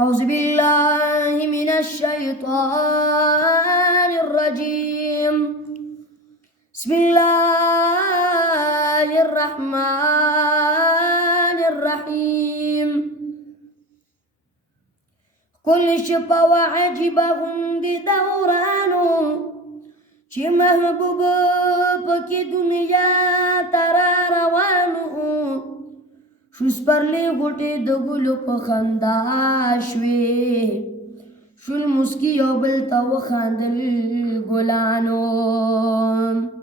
أعوذ بالله من الشيطان الرجيم بسم الله الرحمن الرحيم كل شپه وعجبهم بدورانو چې محبوب پکې دنیا ترا روانو شو سپرلی غوټې د ګلو په خندا شوې شول مسکي یو بل ته وخاندل ګلانو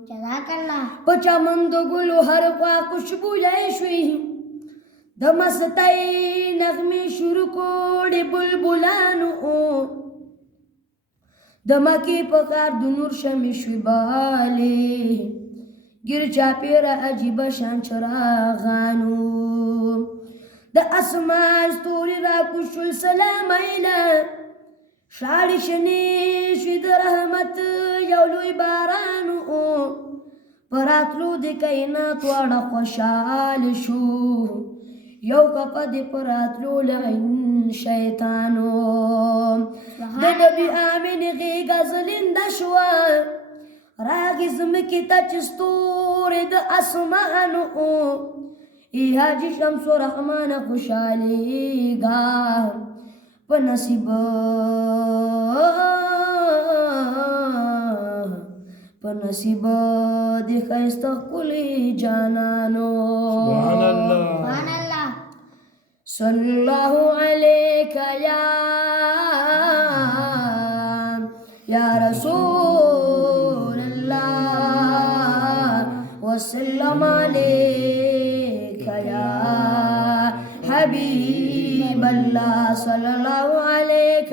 جزاک الله په چمن د ګلو هر خوا خوشبویه شوې د مستۍ نغمې شروع کړې بلبلانو د مکې په ښار د نور شمې شوې بالې ګیر چاپېره عجیبه شان چراغانو د اسمان ستوري راکوشول سلام ایله شاړې شنې شوې د رحمت یو لوی بارانو په راتلو د کائنات واړه خوشحاله شو یو کپه د په راتلو لعین شیطانو د نبي امین غېږه زلنده شوه راغی زمکې ته چې ستوري د اسمانو ای حاجي شمس رحمانه خوشحالېږه په نصیب د ښایسته ښکلي جانانو سبحان الله سبحان الله صلی الله علیک یا رسول الله وسلم علیک یا حبیب الله صلی الله علیک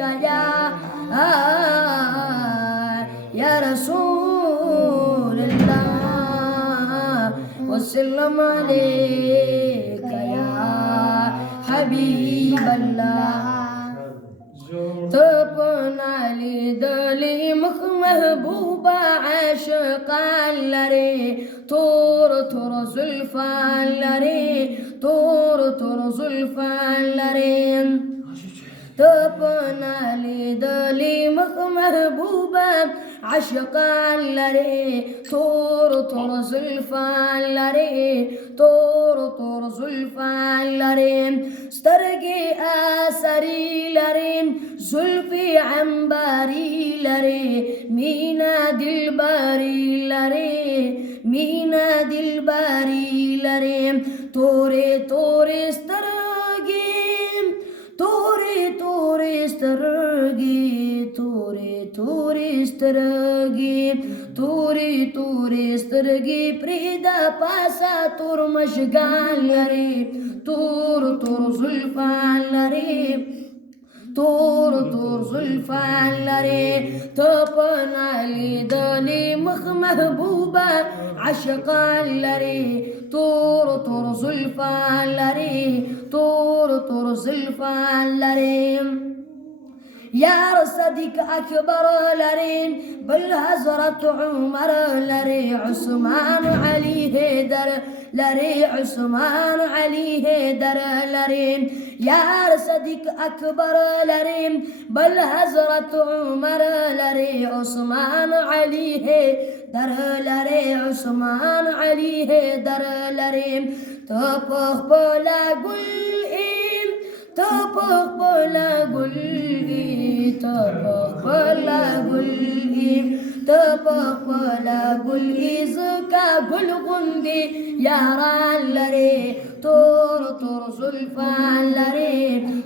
یا رسول الله وسلم علیک یا حبیب الله تپنالی دلی مخ محبوبا عاشقان لري تور تور زلفان لري تور تور زلفان لري تپنالی دلی مخ محبوبا عاشقان لري تور تور زلفان لري تور تور زلفان لري سترګې آسري لري زلفي عنبري لري مینا دلبري لري مینا دلبري لري تورې تورې سترګې تورې تورې سترګې تورې تورې سترګې تورې تورې سترګې پرېږده پاسه تور مشګان لري تور تور زلفان لري تور تور زلفان لري ته په نالیدلې مخ محبوبه عاشقان لري تور تور زلفان لري تور تور زلفان لري یار صدیق اکبر لري بل حضرت عمر لري عثمان علي حیدر لري عثمان علي حیدر لري یار صدیق اکبر لري بل حضرت عمر لري عثمان علي حیدر لري عثمان علي حیدر لري ته په خپل ګل ته په خپل ګل ته په خپل ګل ته په خپل ګل زکا ګل غوندې یاران لري تور تور زلفان لري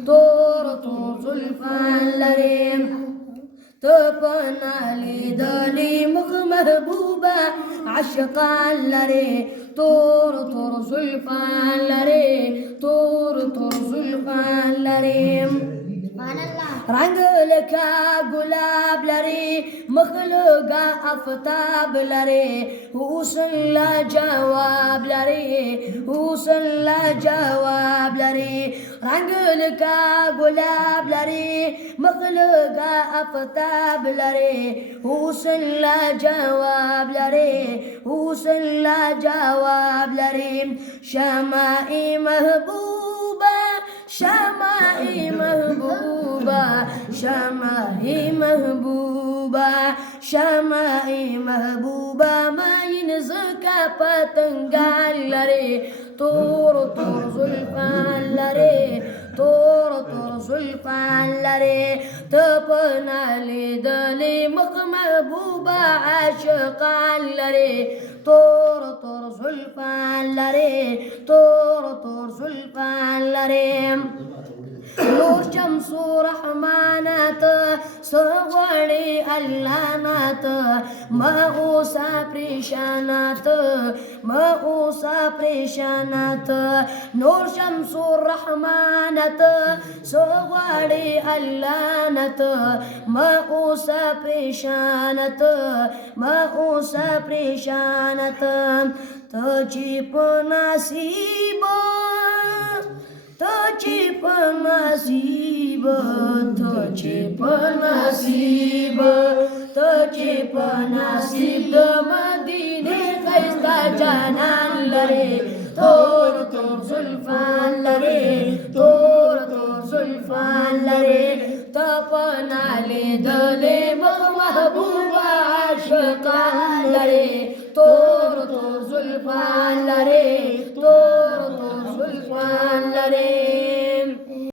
تور تور زلفان لري ته په نالیدلې مخ محبوبه عاشقان لري تور تور زلفان لري تور تور زلفان لري سبحان الله رنگ لکه گلاب لري مخ لکه آفتاب لري حسن لا جواب لري حسن لا جواب لري رنگ لکه گلاب لري مخ لکه آفتاب لري حسن لا جواب لري حسن لا جواب لري شمعي محبوبه شمعي محبوبه महबूबा शमाए महबूबा शमाए महबूबा mine zaka patenggal रे तोर तोर जुल्फान रे तोर तोर जुल्फान रे तपनाले दले मख महबूबा आशिकान रे तोर तोर जुल्फान रे तोर तोर जुल्फान रे नूर शमसु रहमानात सगळे अल्लानात मऊसा प्रेशानात मऊसा प्रेशानात नूर शमसु रहमानात सगळे अल्लानात मऊसा प्रेशानात मऊसा प्रेशानात तजी पनासीब तोचे पनासीब तोचे पनासीब तोचे पनासीब मदीने खैस्ता जानान रे तोर तोर जुल्फान रे तोर तोर जुल्फान रे तपनाले दले महबूब